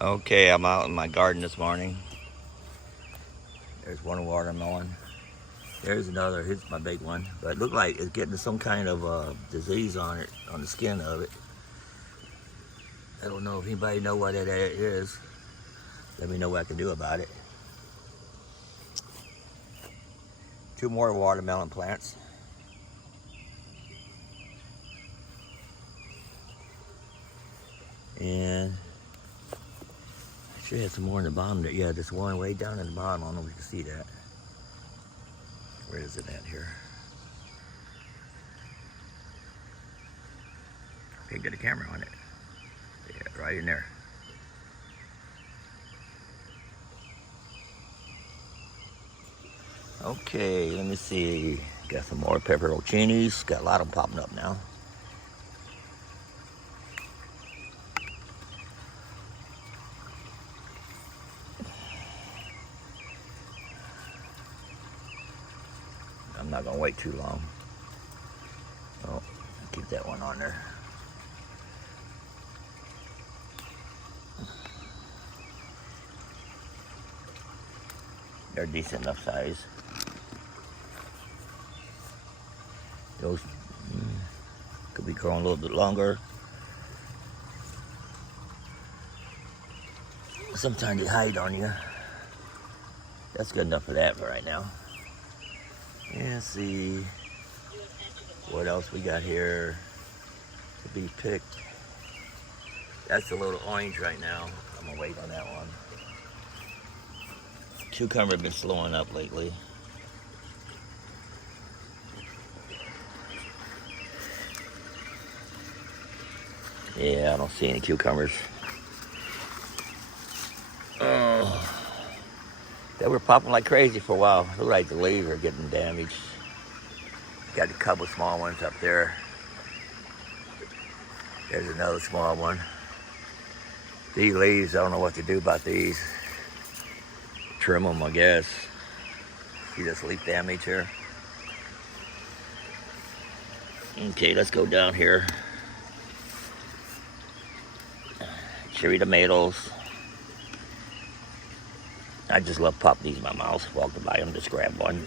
Okay, I'm out in my garden this morning. There's one watermelon. There's another. Here's my big one. But it looked like it's getting some kind of disease on it, on the skin of it. I don't know if anybody know what that is. Let me know what I can do about it. 2 more watermelon plants. And I should have some more in the bottom there. Yeah, there's one way down in the bottom. I don't know if you can see that. Where is it at here? Can't get a camera on it. Yeah, right in there. Okay, let me see. Got some more pepperoncinis. Got a lot of them popping up now. I'm not gonna wait too long. Oh, keep that one on there. They're decent enough size. Those could be growing a little bit longer. Sometimes they hide on you. That's good enough for that for right now. Yeah, let's see what else we got here to be picked. That's a little orange right now. I'm gonna wait on that one. Cucumber been slowing up lately. Yeah, I don't see any cucumbers. Oh, they were popping like crazy for a while. Look like the leaves are getting damaged. Got a couple small ones up there. There's another small one. These leaves, I don't know what to do about these. Trim them, I guess. See this leaf damage here? Okay, let's go down here. Cherry tomatoes. I just love popping these in my mouth. Walking by them, just grab one.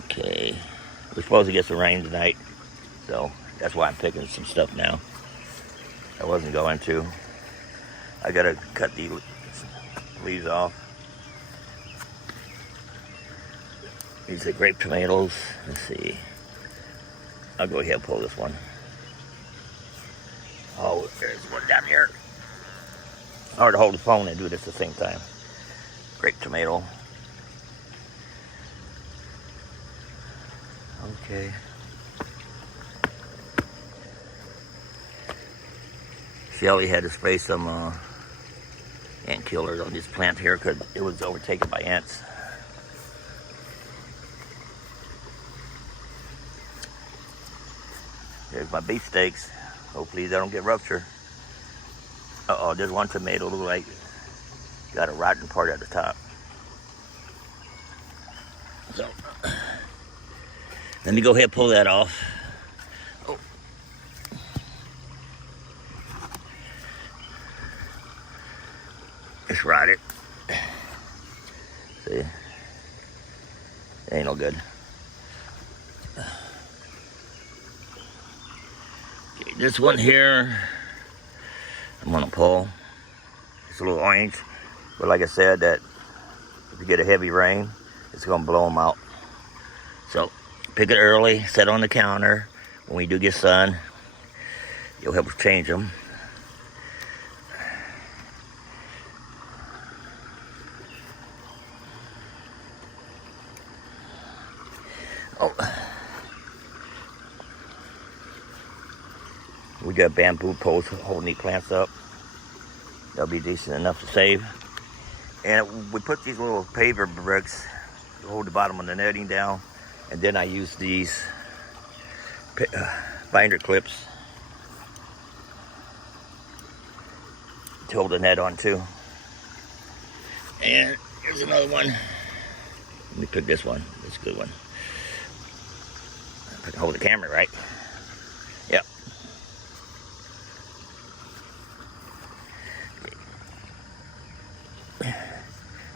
Okay, we're supposed to get some rain tonight, so that's why I'm picking some stuff now. I wasn't going to. I gotta cut the leaves off. These are grape tomatoes. Let's see. I'll go ahead and pull this one. Oh, there's one down here. Hard to hold the phone and do this at the same time. Grape tomato. Okay. Shelly had to spray some ant killers on this plant here because it was overtaken by ants. There's my beefsteaks. Hopefully they don't get ruptured. Uh-oh, there's one tomato look like got a rotten part at the top. So let me go ahead and pull that off. Oh. It's rotted. See? It ain't no good. Okay, this one here, I'm gonna pull. It's a little orange, but like I said, that if you get a heavy rain, it's gonna blow them out. So pick it early, set on the counter. When we do get sun, you'll help us change them. Oh, we got bamboo posts holding these plants up. They'll be decent enough to save. And we put these little paver bricks to hold the bottom of the netting down. And then I use these binder clips to hold the net on too. And here's another one. Let me pick this one. It's a good one. If I can hold the camera right. Yep.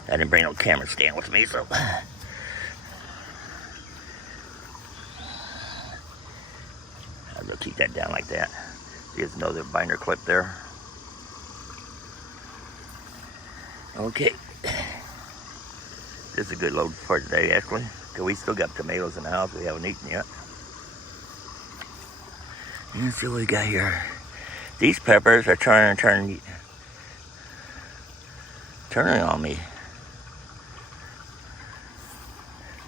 I didn't bring no camera stand with me, so I'll just keep that down like that. There's another binder clip there. Okay. This is a good load for today, actually, because we still got tomatoes in the house we haven't eaten yet. Let's see what we got here. These peppers are turning on me.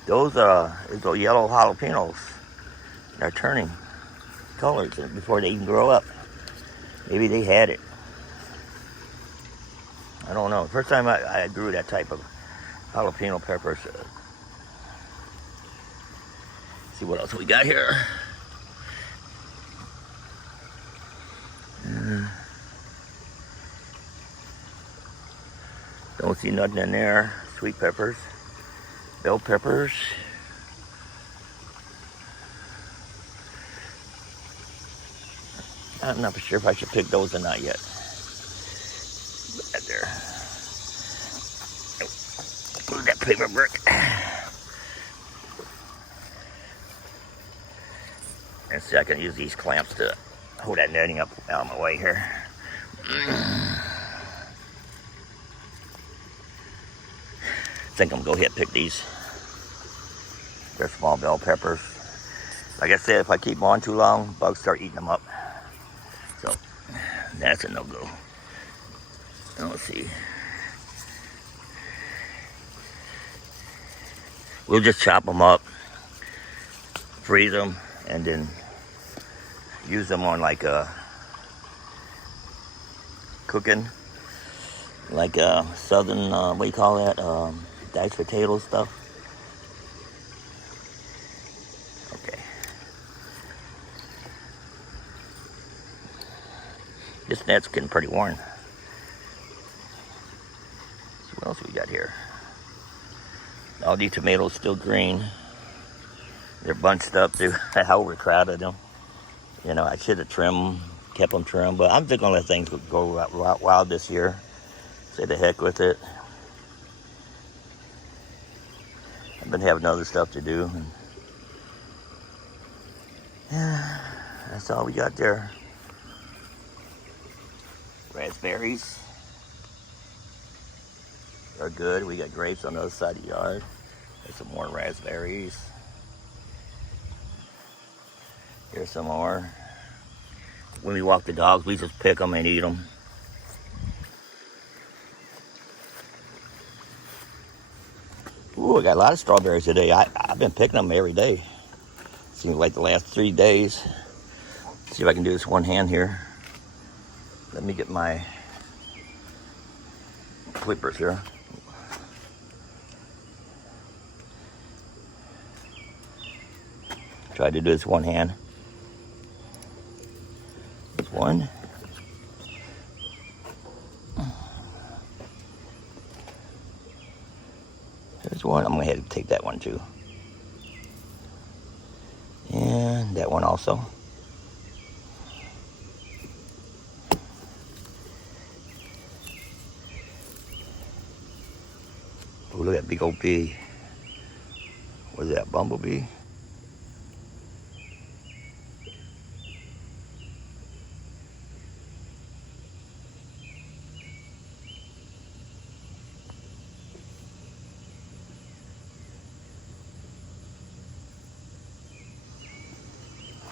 Those yellow jalapenos are turning colors before they even grow up. Maybe they had it. I don't know. First time I grew that type of jalapeno peppers. See what else we got here. Don't see nothing in there. Sweet peppers, bell peppers. I'm not sure if I should pick those or not yet. Right there. Move that paper brick. And see, I can use these clamps to hold that netting up out of my way here. I think I'm gonna go ahead and pick these. They're small bell peppers. Like I said, if I keep them on too long, bugs start eating them up. So that's a no-go. Let's see. We'll just chop them up, freeze them, and then use them on like cooking, like southern, what do you call that? Diced potato stuff. Okay. This net's getting pretty worn. So what else we got here? All these tomatoes still green. They're bunched up. They're overcrowded them. You know, I should have trimmed them, kept them trimmed, but I'm just gonna let things go wild this year. Say the heck with it. I've been having other stuff to do. And yeah, that's all we got there. Raspberries are good. We got grapes on the other side of the yard. There's some more raspberries. Here's some more. When we walk the dogs, we just pick them and eat them. Ooh, I got a lot of strawberries today. I've been picking them every day. Seems like the last 3 days. Let's see if I can do this one hand here. Let me get my clippers here. Try to do this one hand. There's one. There's one. I'm going to head and take that one too. And that one also. Oh, look at that big old bee. What is that, bumblebee?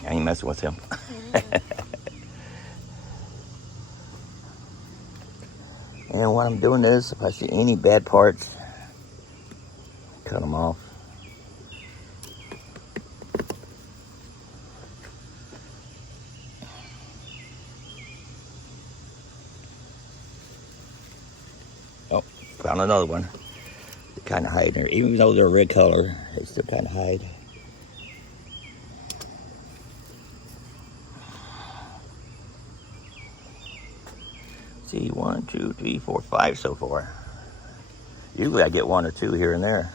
I ain't messing with him. And while I'm doing this, if I see any bad parts, cut them off. Oh, found another one. They kind of hide there. Even though they're red color, they still kind of hide. See, 1, 2, 3, 4, 5 so far. Usually I get 1 or 2 here and there.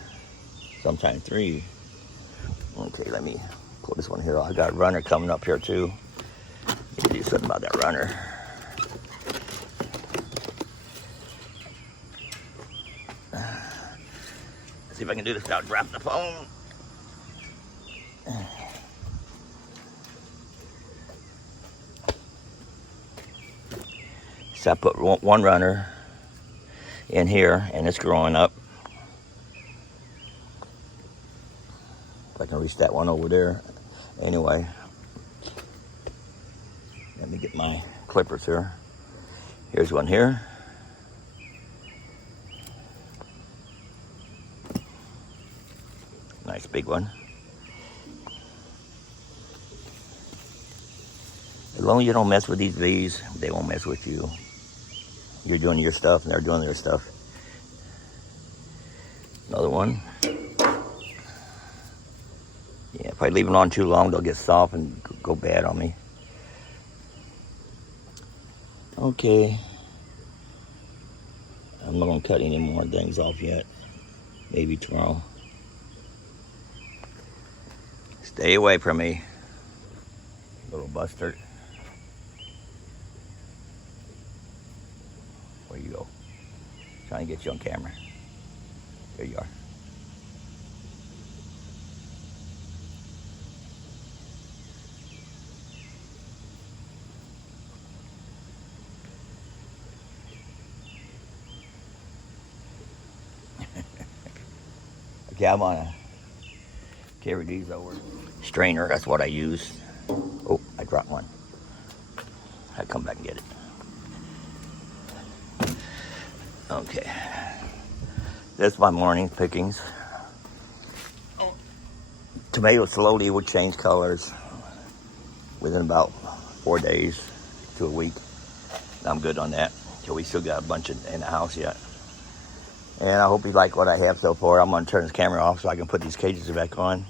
Sometimes 3. Okay, let me pull this one here. I got a runner coming up here too. Need to do something about that runner. Let's see if I can do this without dropping the phone. So I put 1 runner in here, and it's growing up. If I can reach that one over there. Anyway, let me get my clippers here. Here's one here. Nice big one. As long as you don't mess with these bees, they won't mess with you. You're doing your stuff and they're doing their stuff. Another one. Yeah, if I leave them on too long, they'll get soft and go bad on me. Okay. I'm not gonna cut any more things off yet. Maybe tomorrow. Stay away from me, little bastard. Where you go? Trying to get you on camera. There you are. Okay, I'm gonna carry these over. Strainer, that's what I use. Oh, I dropped one. I'll come back and get it. Okay. That's my morning pickings. Tomatoes slowly will change colors within about 4 days to a week. I'm good on that. So we still got a bunch in the house yet. And I hope you like what I have so far. I'm gonna turn this camera off so I can put these cages back on.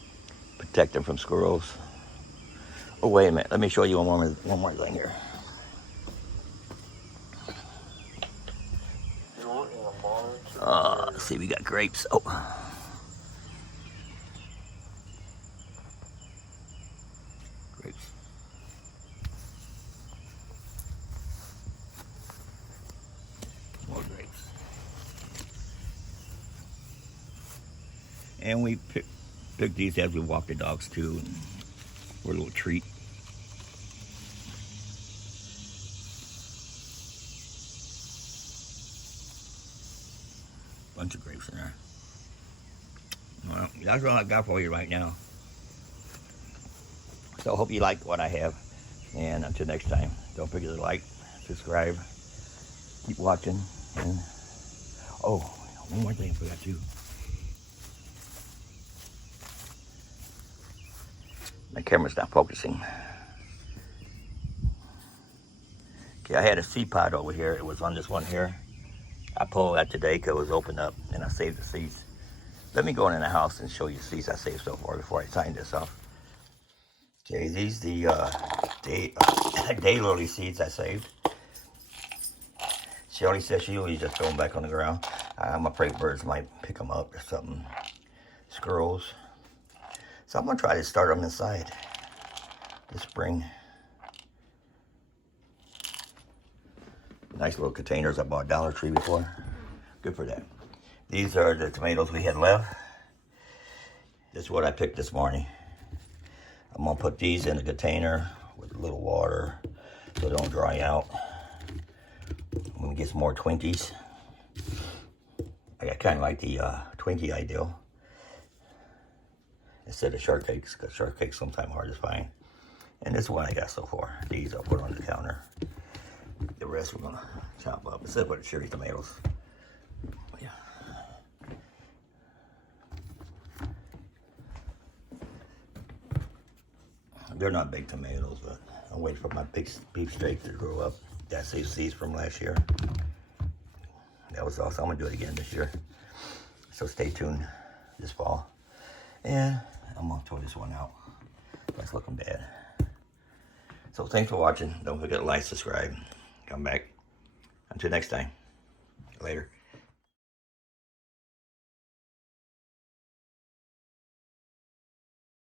Protect them from squirrels. Oh, wait a minute. Let me show you one more thing here. Let's see, we got grapes. Oh. Grapes. More grapes. And we pick these as we walk the dogs too. For a little treat. Bunch of grapes in there. Well, that's all I got for you right now. So I hope you like what I have. And until next time, don't forget to like, subscribe, keep watching. And oh, one more thing I forgot too. My camera's not focusing. Okay, I had a seed pod over here. It was on this one here. I pulled that today because it was open up and I saved the seeds. Let me go in the house and show you the seeds I saved so far before I sign this off. Okay, these the daylily seeds I saved. Shelly says she usually just throw them back on the ground. I'm afraid birds might pick them up or something. Squirrels. So I'm gonna try to start them inside this spring. Nice little containers I bought Dollar Tree before. Good for that. These are the tomatoes we had left. This is what I picked this morning. I'm gonna put these in a container with a little water so they don't dry out. I'm gonna get some more Twinkies. I kind of like the Twinkie ideal instead of shortcakes, because shortcakes sometimes hard to find. And this is what I got so far. These I'll put on the counter. The rest we're gonna chop up. Instead of cherry tomatoes. Yeah. They're not big tomatoes, but I'll wait for my big beef steak to grow up. That saved seeds from last year. That was awesome. I'm gonna do it again this year. So stay tuned this fall. And I'm gonna throw this one out. That's looking bad. So thanks for watching. Don't forget to like, subscribe, come back. Until next time. Later.